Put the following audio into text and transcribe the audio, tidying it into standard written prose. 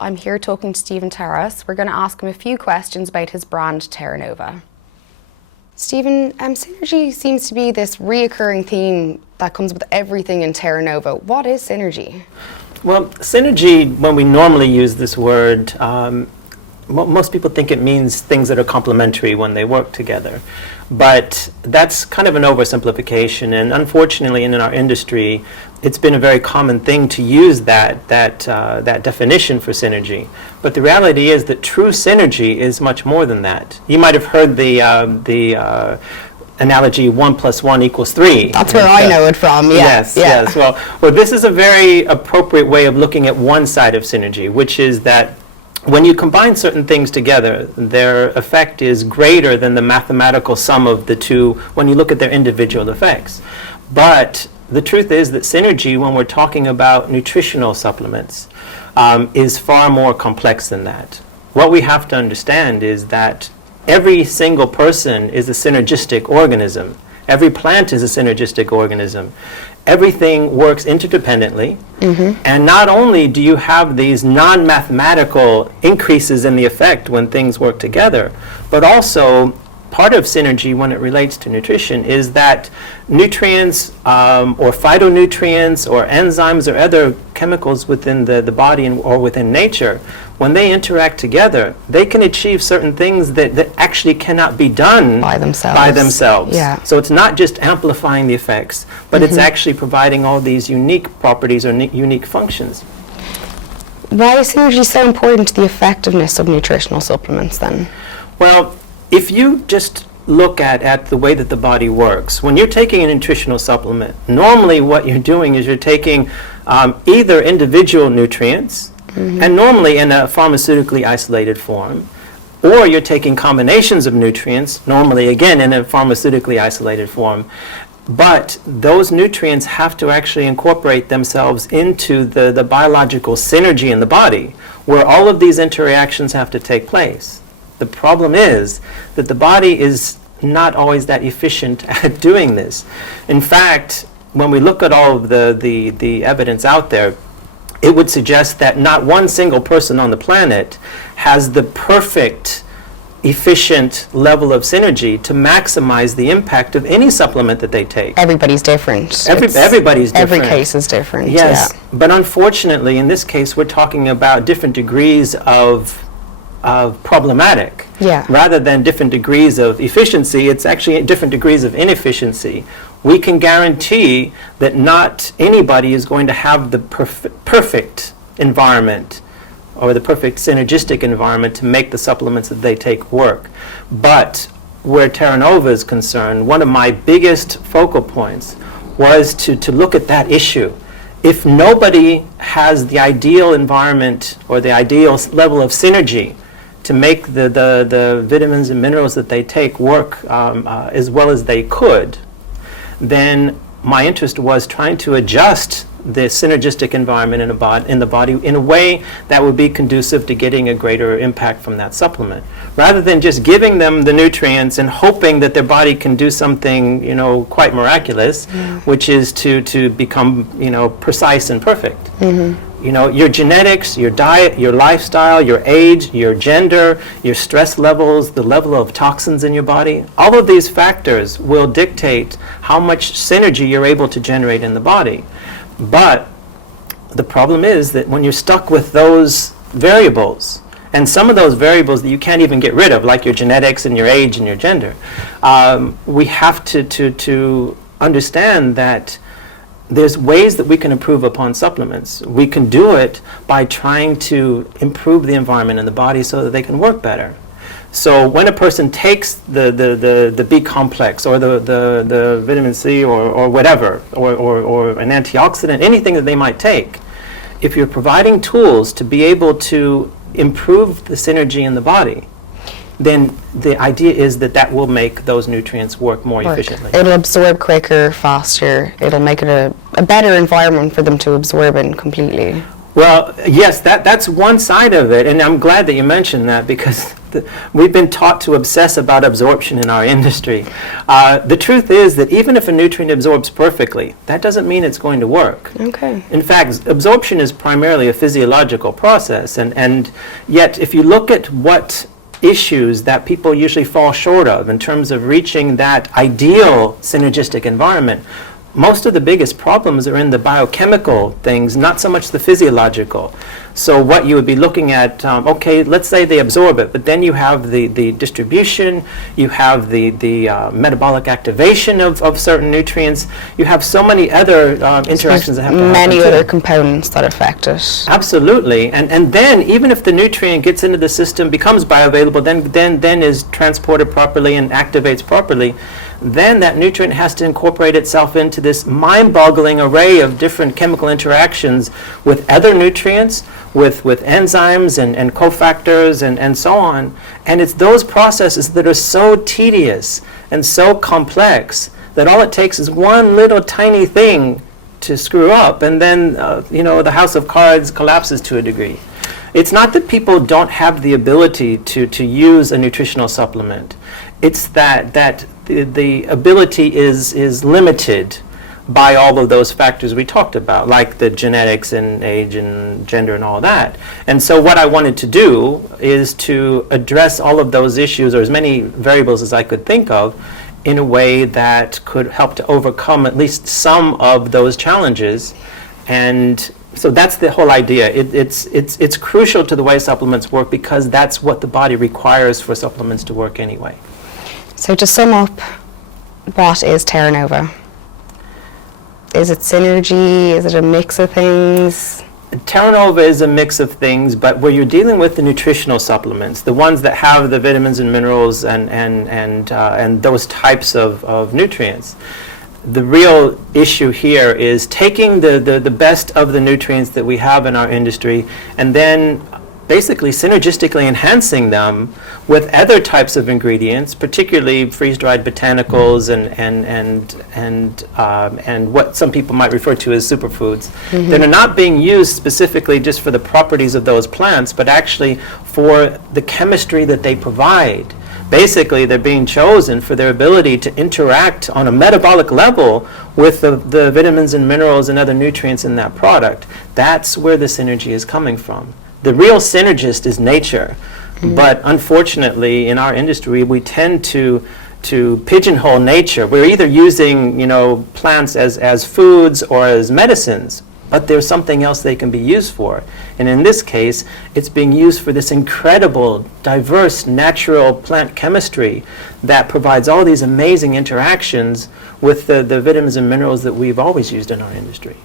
I'm here talking to Stephen Terrass. We're going to ask him a few questions about his brand, Terra Nova. Stephen, synergy seems to be this reoccurring theme that comes with everything in Terra Nova. What is synergy? Well, synergy, when we normally use this word, most people think it means things that are complementary when they work together. But that's kind of an oversimplification, and unfortunately in our industry, it's been a very common thing to use that definition for synergy. But the reality is that true synergy is much more than that. You might have heard the analogy 1 + 1 = 3. That's where I know it from, yeah. Yes, yeah. yes. Well, this is a very appropriate way of looking at one side of synergy, which is that when you combine certain things together, their effect is greater than the mathematical sum of the two when you look at their individual effects. But the truth is that synergy, when we're talking about nutritional supplements, is far more complex than that. What we have to understand is that every single person is a synergistic organism. Every plant is a synergistic organism. Everything works interdependently, and not only do you have these non-mathematical increases in the effect when things work together, but also part of synergy when it relates to nutrition is that nutrients or phytonutrients or enzymes or other chemicals within the body or within nature, when they interact together, they can achieve certain things that actually cannot be done by themselves. Yeah. So it's not just amplifying the effects, but it's actually providing all these unique properties or unique functions. Why is synergy so important to the effectiveness of nutritional supplements then? Well, if you just look at the way that the body works, when you're taking a nutritional supplement, normally what you're doing is you're taking either individual nutrients, and normally in a pharmaceutically isolated form, or you're taking combinations of nutrients, normally again in a pharmaceutically isolated form. But those nutrients have to actually incorporate themselves into the biological synergy in the body, where all of these interactions have to take place. The problem is that the body is not always that efficient at doing this. In fact, when we look at all of the evidence out there, it would suggest that not one single person on the planet has the perfect, efficient level of synergy to maximize the impact of any supplement that they take. Everybody's different. Everybody's different. Every case is different. Yes, yeah. But unfortunately, in this case, we're talking about different degrees of problematic. Yeah. Rather than different degrees of efficiency, it's actually different degrees of inefficiency. We can guarantee that not anybody is going to have the perfect environment or the perfect synergistic environment to make the supplements that they take work. But where Terra Nova is concerned, one of my biggest focal points was to look at that issue. If nobody has the ideal environment or the ideal level of synergy to make the vitamins and minerals that they take work as well as they could, then my interest was trying to adjust the synergistic environment in the body in a way that would be conducive to getting a greater impact from that supplement, rather than just giving them the nutrients and hoping that their body can do something, quite miraculous, which is to become, precise and perfect. Your genetics, your diet, your lifestyle, your age, your gender, your stress levels, the level of toxins in your body, all of these factors will dictate how much synergy you're able to generate in the body. But the problem is that when you're stuck with those variables, and some of those variables that you can't even get rid of, like your genetics and your age and your gender, we have to understand that there's ways that we can improve upon supplements. We can do it by trying to improve the environment in the body so that they can work better. So when a person takes the B complex or the vitamin C or whatever, or an antioxidant, anything that they might take, if you're providing tools to be able to improve the synergy in the body, then the idea is that will make those nutrients work more efficiently. It'll absorb quicker, faster. It'll make it a better environment for them to absorb in completely. Well, yes, that's one side of it, and I'm glad that you mentioned that because we've been taught to obsess about absorption in our industry. The truth is that even if a nutrient absorbs perfectly, that doesn't mean it's going to work. Okay. In fact, absorption is primarily a physiological process, and yet if you look at what issues that people usually fall short of in terms of reaching that ideal synergistic environment, most of the biggest problems are in the biochemical things, not so much the physiological. So what you would be looking at, okay, let's say they absorb it, but then you have the distribution, you have the metabolic activation of certain nutrients, you have so many other interactions that have to happen Many too. other components that affect it. Absolutely, and then even if the nutrient gets into the system, becomes bioavailable, then is transported properly and activates properly, then that nutrient has to incorporate itself into this mind-boggling array of different chemical interactions with other nutrients, with enzymes and cofactors and so on. And it's those processes that are so tedious and so complex that all it takes is one little tiny thing to screw up, and then the house of cards collapses to a degree. It's not that people don't have the ability to use a nutritional supplement. It's that the ability is limited by all of those factors we talked about, like the genetics and age and gender and all that. And so what I wanted to do is to address all of those issues, or as many variables as I could think of, in a way that could help to overcome at least some of those challenges. And so that's the whole idea. It's crucial to the way supplements work because that's what the body requires for supplements to work anyway. So to sum up, what is Terra Nova? Is it synergy? Is it a mix of things? Terra Nova is a mix of things, but where you're dealing with the nutritional supplements, the ones that have the vitamins and minerals and those types of nutrients, the real issue here is taking the best of the nutrients that we have in our industry and then basically synergistically enhancing them with other types of ingredients, particularly freeze-dried botanicals and what some people might refer to as superfoods, that are not being used specifically just for the properties of those plants, but actually for the chemistry that they provide. Basically, they're being chosen for their ability to interact on a metabolic level with the vitamins and minerals and other nutrients in that product. That's where the synergy is coming from. The real synergist is nature, but unfortunately in our industry we tend to pigeonhole nature. We're either using plants as foods or as medicines, but there's something else they can be used for. And in this case, it's being used for this incredible, diverse, natural plant chemistry that provides all these amazing interactions with the vitamins and minerals that we've always used in our industry.